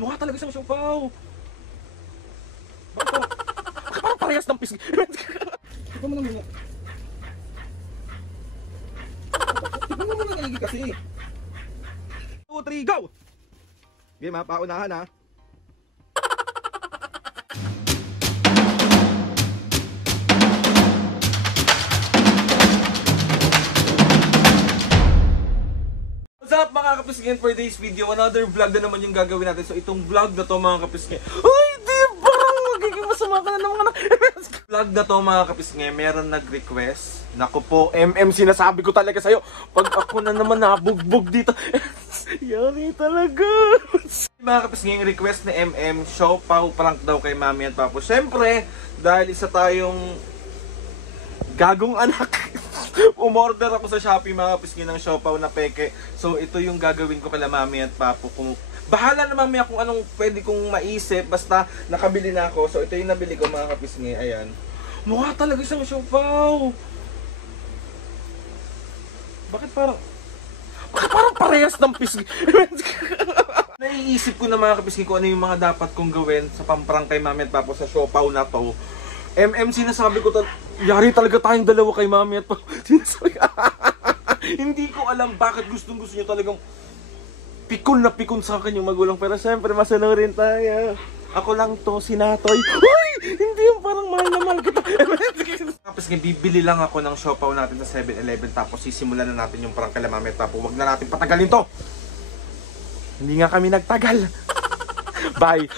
Mukha talaga siyang siopaw. Bakit parang parehas ng pisngi? Tignan mo na muna. Tignan mo muna maigi kasi. 2, 3, go! Game ha, paunahan ha. What's up mga kapisngin, for today's video, another vlog na naman yung gagawin natin. So itong vlog na to mga kapisngin, ay di parang magiging masama ka na naman. Vlog na to mga kapisngin, meron nag-request. Naku po, sinasabi ko talaga sa'yo, pag ako na naman nabugbog dito, yari talaga. Mga kapisngin, request ni siopaw prank daw kay mami at papo. Siyempre, dahil isa tayong gagong anak, umorder ako sa Shopee mga kapisngin ng siopaw na peke. So ito yung gagawin ko kala mami at papo. Kung bahala na mami kung anong pwede kong maisip, basta nakabili na ako. So ito yung nabili ko mga kapisngin. Ayan, mukha talaga siyang siopaw. Bakit parang parehas ng pisngi? Naiisip ko na mga kapisngin kung ano yung mga dapat kong gawin sa pamprang kay mami at papo sa siopaw na to. Sinasabi ko yari talaga tayong dalawa kay mami at papo. Hindi ko alam bakit gustong gusto niyo talagang pikon na pikon sa akin yung magulang. Pero syempre masalaw rin tayo. Ako lang to, si Natoy. Uy! Hindi yung parang mahal na mahal kita. Tapos bibili lang ako ng siopaw natin sa 7-Eleven. Tapos sisimulan na natin yung prank kay mami at papo. Huwag na natin patagalin to. Hindi nga kami nagtagal. Bye.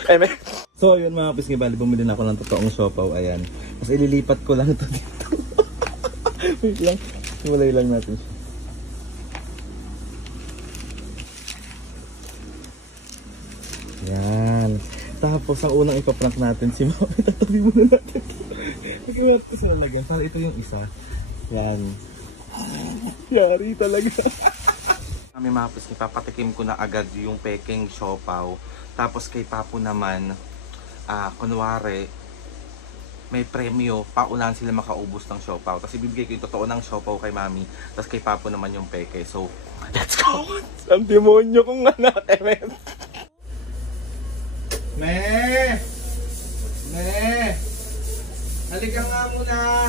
So yun mga kapisngin, bali bumili na ako ng totoong siopaw. Ayan. Tapos ililipat ko lang ito dito. Wait lang. Walay lang natin siya. Yan. Tapos ang unang ipaprank natin si mami. Tatabi muna natin. Nagkawat ko sa lalagyan. Para ito yung isa. Yan. Yari talaga. Kami mga kapisngin, papatikim ko na agad yung peking siopaw. Tapos kay papo naman, kunwari, may premyo, paunahan sila makaubos ng siopaw. Tapos ibibigay ko yung totoo ng siopaw kay mami. Tapos kay papo naman yung peke. So, let's go! Ang demonyo kong anak, Me! Halika nga muna!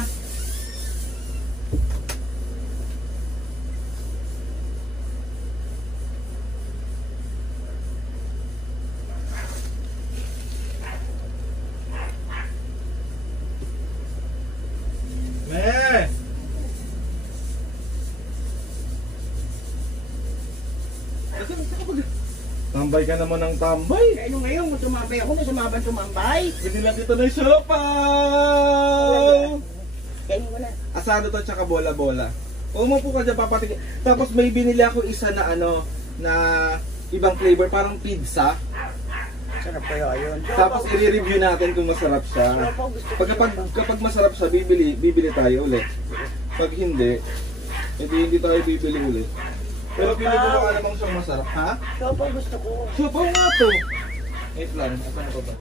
Tambay ka naman ng tambay. Ano ngayon? Tumambay ako, may sumabang tumambay. Binilang dito ng siopaw. Kaya mo na. Asado to tsaka bola-bola. Umupo ka dyan, papatikin. Tapos may binili ako isa na na ibang flavor, parang pizza. Sarap kayo ayun. Tapos i-review natin kung masarap siya. Kapag masarap siya, bibili tayo ulit. Pag hindi tayo bibili ulit. Pero pili ko baka namang siyang masarap, ha? Siopaw gusto ko. Siopaw nga to. Wait lang, asan ko ba?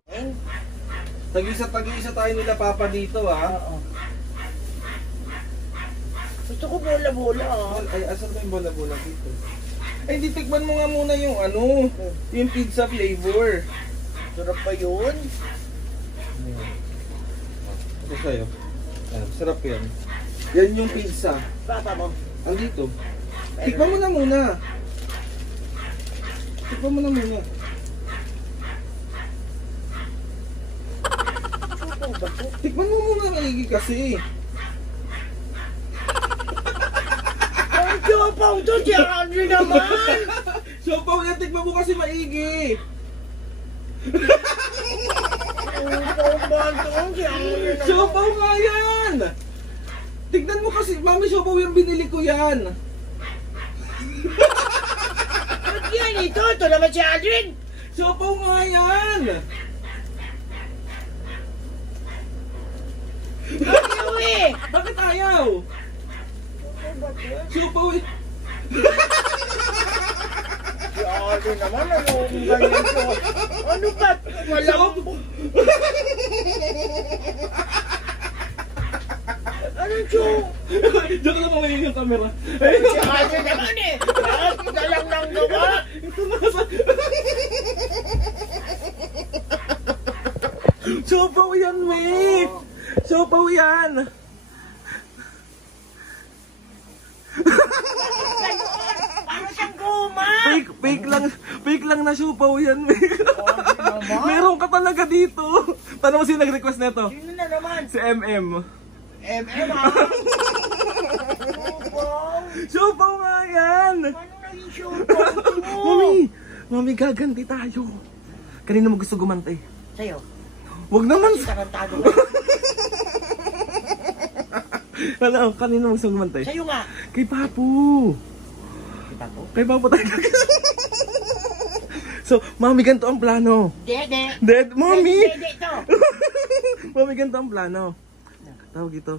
Tag-isa tayo nila papa dito, ha? Oo. Gusto ko bola-bola, Ay, asan ba yung bola-bola dito? Ay, di tikman mo nga muna yung yung pizza flavor. Sarap pa yun? Ito sa'yo. Sarap yan. Yan yung pizza. Papa mo. Andito. Tikman mo na muna. Tikman mo na muna. Tikman mo muna maigi kasi. Ang siopaw to, Jerry naman! Siopaw yan, tikman mo kasi maigi. Siopaw nga yan! Tignan mo kasi, mami, siopaw yung binili ko yan. Ba't yan ito? Ito naman si Aldrin! Siopaw nga yan! Ayaw eh! Bakit ayaw? Siopaw eh! Si Aldrin naman, ano ganyan ko? Ano ba? Malambot! Anong chong? Diyan ka na mamagin yung camera. Si Aldrin naman eh! Lahat ka lang nang gawa! Ito na sa... Siopaw yan, May! Siopaw yan! Para siyang guma! Fake lang na siopaw yan, May. Meron ka talaga dito. Paano mo sino nag-request nito? Sino na naman? Si MM. MM ha? Siopaw? Siopaw nga yan! Ano naging siopaw to? Mami, gaganti tayo. Kanina mo gusto gumantay? Sa'yo? Wag naman. Kasi tarantado ka. Ano, kanina mo gusto gumantay? Sa'yo nga. Kay Papu. Kita ko? Kay Papu tayo. So, Mami, ganito ang plano. Dede. Mami! Dede to. Mami, ganito ang plano. Tawag ito.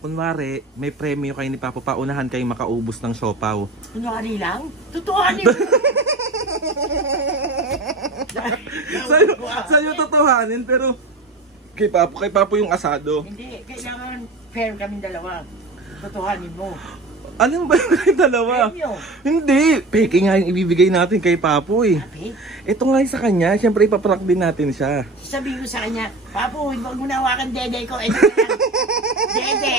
Kunwari, may premyo kayo ni Papu. Paunahan kayong makaubos ng siopaw. Kunwari lang? Tutuhanin mo. Sa'yo totohanin, pero kay Papu yung asado. Hindi, kailangan fair kaming dalawa. Tutuhanin mo. Anong ba yung dalawa? Premyo. Hindi, peke nga yung ibibigay natin kay Papu eh. Sabi, Ito nga yung sa kanya, syempre ipaprank din natin siya. sabihin ko sa kanya, Papu, huwag mo na hawakan dede ko. Ito na lang. Dede!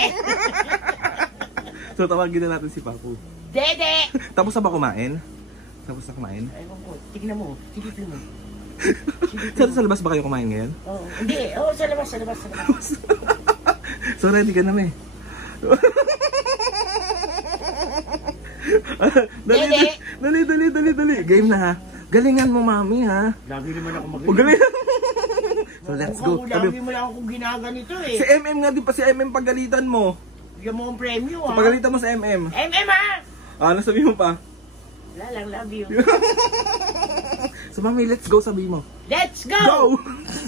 So tawagin na natin si Papu. Dede! Tapos na ba kumain? Tapos na kumain? Ewan ko, tignan mo, tignan mo. Sa labas ba kayo kumain ngayon? Oo, hindi, oo, sa labas. So ready ka na eh. Dali. Game na ha. Galingan mo, Mami ha. Lagi naman ako Galing. So let's go. Lagi mo lang akong ginaganito eh. Si MM nga din pa, si MM pagalitan mo. Bigyan mo ang premyo ha. Pagalitan mo sa MM. MM ha! Ano sabi mo pa? Wala lang, love you. So Mami, let's go sabi mo. Let's go! Go!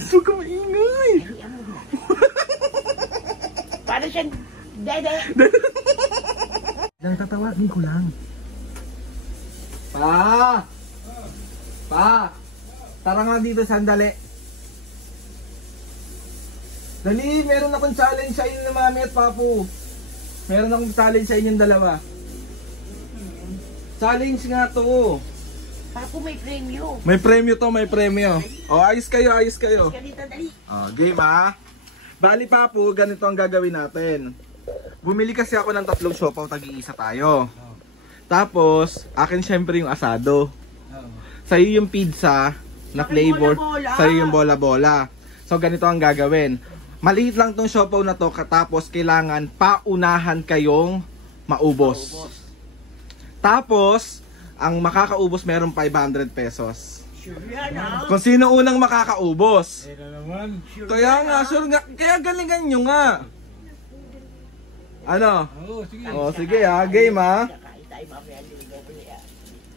So ka maingay. Dalian mo na. Para siyang dede. Lang tatawagin ko lang. Pa! Tara nga dito sandali. Dali, meron akong challenge sa inyo ni Mami at Papu. Meron akong challenge sa inyong dalawa. Challenge nga to. Papu, may premyo. May premyo to, may premyo. O, ayos kayo. Ganito, dali. O, game ha. Bali Papu, ganito ang gagawin natin. Bumili kasi ako ng 3 siopaw, tag-iisa tayo. Tapos, akin syempre yung asado. Sa'yo yung pizza na flavor. bola-bola. Sa'yo yung bola-bola. So, ganito ang gagawin. Maliit lang tong siopaw na to, tapos kailangan paunahan kayong maubos. Tapos, ang makakaubos meron 500 pesos. Sure yan ha. Kung sino unang makakaubos. naman. Kaya nga, sure nga. Kaya galingan nyo nga. Ano? Oo, sige. O, sige ha. Game ha. Kakain tayo mamaya.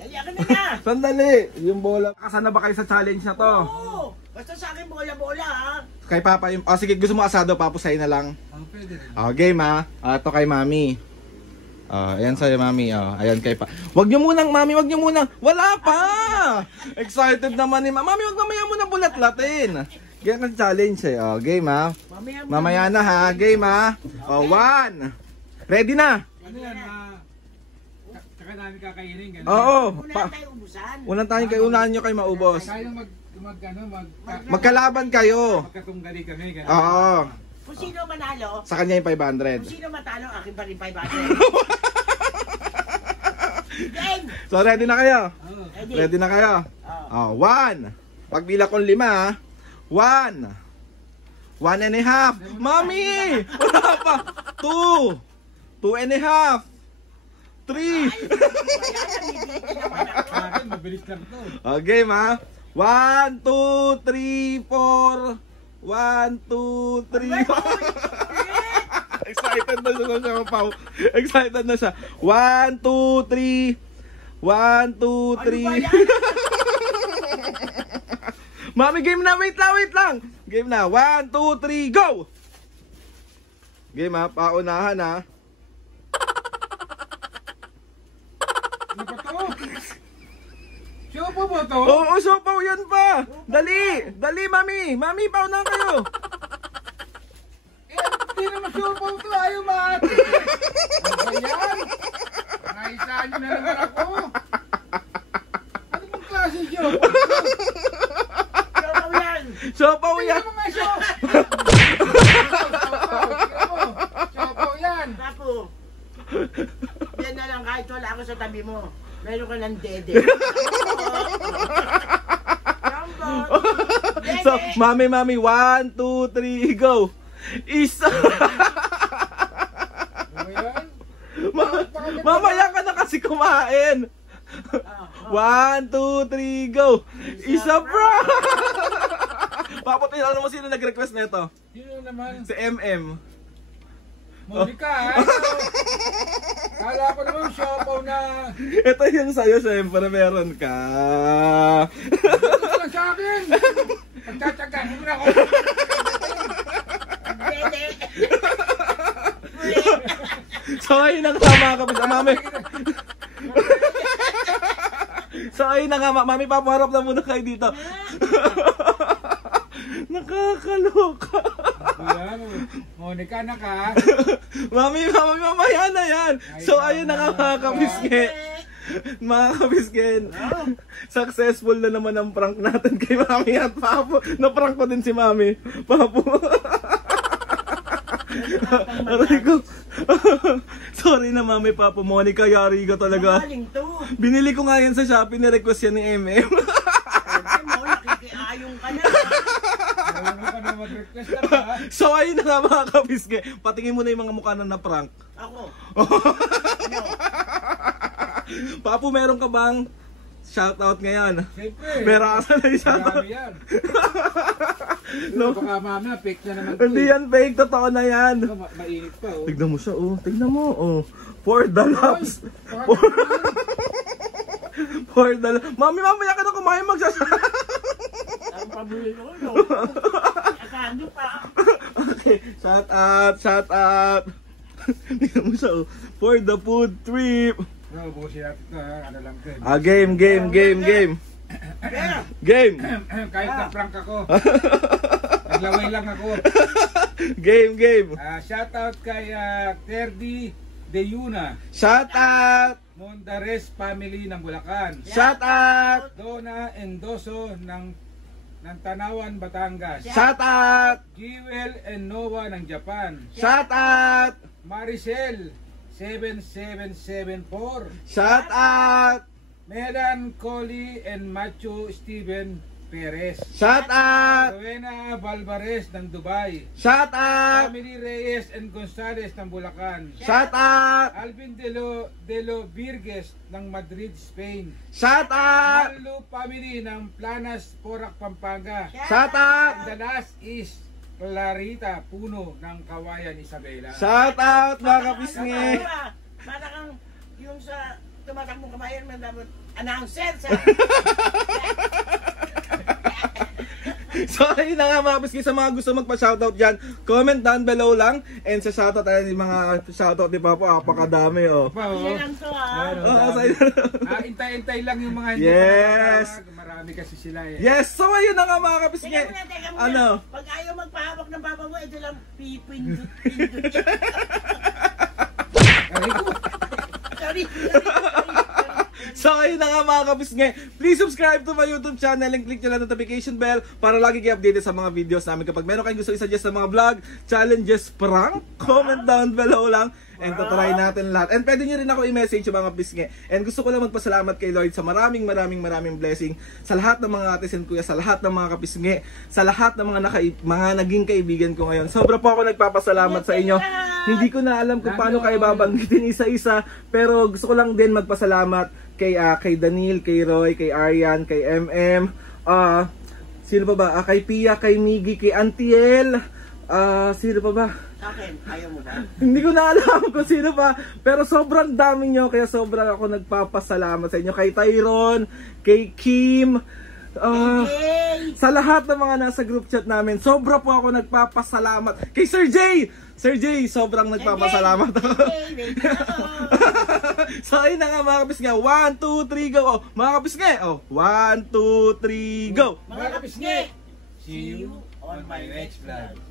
Dali, akin na. Sandali. Yung bola. Kasana ba kayo sa challenge na to? Oo. Basta sa akin bola-bola ha. Kay Papa yung... sige, gusto mo asado, Papu, sa'yo na lang. Pwede. O, game ha. Ito kay Mami. Ayan sa'yo, Mami. Ayan kay Pa. Wag nyo munang, Mami, wag nyo munang. Wala pa! Excited naman ni Mami, wag mamaya mo na bulat-latin. Ganyan ang challenge eh. Game ha. Mamaya na ha. Game ha. 1. Ready na? Ano yan? Tsaka namin kakainin. Ganun. Oo. Wala tayo ubusan. Unang tayo kayo, unahan nyo kay maubos. Kaya Magkalaban kayo. magkatunggali kami. Ganun. Oo. Kung sino manalo, Sa kanya yung kung 500. sino matalo, akin pa rin 500. Game! So ready na kayo? Oo. Ready? Ready na kayo? 1. Pagbila kong 5 ha. 1. 1.5. Mami! Wala pa. 2. 2.5. 3. Sa akin, mabilis lang to. Okay ma. 1, 2, 3, 4. 1, 2, 3. Excited na siya, Pao. Excited na siya. 1, 2, 3. 1, 2, 3. Mami, game na. Wait lang. Game na. 1, 2, 3, go! Game ha. Paunahan ha. Ano ba to? Siopaw ba to? Oo, siopaw yan pa. Dali, Mami. Mami, paunahan kayo. Hindi naman siopaw to. Ayaw maati. Ano ba yan? Naisaan nyo na naman ako. Ano bang klase siopaw to? Siopaw yan! Siopaw yan. Ano mga mo. Meron ka ng dede. So, mami, 1, 2, 3, go! Isa! Ano yan? Mamaya ka na kasi kumain! 1, 2, 3, go! Isa bro! Paputin mo sino nag-request na ito? Sino naman? Si MM. Monica, kala ko naman siopaw na. Ito yung sa'yo, syempre meron ka. Ito lang sa akin. Pagtatsagaan mo na ako. Dede. So ayun na nga mga kapis, mami. So ayun na nga, mami, papaharap na muna kayo dito. Nakakaloka. Ayan, Monica na ka. Mami, mamaya na yan. So ayun na nga mga kapiske. Mga kabisken, successful na naman ang prank natin kay Mami at Papo. Na-prank ko din si Mami. Papo. Aray ko. Sorry na Mami, Papo. Monica, yari ka talaga. Magaling to. Binili ko nga yan sa Shopee, ni-request yan ni MM. Sabi mo, nakikiayong ka na. Ano ka na mag-request na ba? So ayun na nga mga kabiske. Patingin mo na yung mga mukha na na-prank. Ako. Papo, meron ka bang shoutout ngayon? Siyempre. Pero asa na yung shoutout? Marami yan. No. Baka mamaya, fake na naman to. Hindi yan fake, totoo na yan. Mainit pa, oh. Tignan mo siya, oh. Tignan mo, oh. For the loves. For the loves. Mami, mamaya ka na kumain magsasabi. Ang pabuli ko, no? Akano pa. Okay, shout out. Tignan mo siya, oh. For the food trip. No, bukusin natin ito, ha? Ano lang ito. Game. Game. Kahit na prank ako. Naglaway lang ako. Game. Shoutout kay Terdy De Yuna. Shout out. Mondares family ng Bulacan. Shout out. Donna Endoso ng Tanawan, Batangas. Shout out. Jewel and Noah ng Japan. Shout out. Maricel 7774. Shout out. Medan Coley and Macho Steven Perez. Shout out. Rowena Valvarez ng Dubai. Shout out. Family Reyes and Gonzales ng Bulacan. Shout out. Alvin de lo Virges ng Madrid, Spain. Shout out. Marlo family ng Planas, Porac, Pampanga. Shout out. And the last is Clarita Puno ng Kawayan, Isabela. Shout out mga kapisngi. Para kang yung sa tumatakbong kamayan, dapat announcer sa... So ayun na nga mga kapisngi, sa mga gusto magpa-shoutout dyan, comment down below lang. And sa shoutout tayo yung mga shoutout di Papo, apakadami oh. Pa, oh. Yan lang to, ha? Intay-intay lang yung mga hindi Yes. pa nakatawag. Marami kasi sila eh. Yes, so ayun na nga mga kapisngi. Teka muna. Ano? Pag ayaw magpahawak ng papa mo, ito lang pipindot. Sorry. So ayun na nga mga kapisngi, please subscribe to my YouTube channel and click nyo lang notification bell para lagi kayo updated sa mga videos namin. Kapag meron kayong gusto i-suggest sa mga vlog, challenges, prank, comment down below lang and tatry natin lahat. And pwede nyo rin ako i-message yung mga kapisngi. And gusto ko lang magpasalamat kay Lord sa maraming blessing sa lahat ng mga atis and kuya, sa lahat ng mga kapisngi, sa lahat ng mga naging kaibigan ko ngayon. Sobra po ako nagpapasalamat sa inyo. Hindi ko na alam kung paano kayo babanggitin isa-isa, pero gusto ko lang din magpasalamat kay Daniel, kay Roy, kay Arian, kay MM, sino pa ba? Kay Pia, kay Miggy, kay Antiel, sino pa ba? Akin, ayaw mo ba? Hindi ko na alam kung sino pa, pero sobrang dami nyo, kaya sobrang ako nagpapasalamat sa inyo. Kay Tyron, kay Kim, sa lahat ng mga nasa group chat namin, sobra po ako nagpapasalamat. Kay Sir J! Sir J, sobrang nagpapasalamat ako. So ayun na nga mga kapisngi, 1, 2, 3, go! Oh, mga kapisngi, 1, 2, 3, go! Mga kapisngi, See you on my next vlog.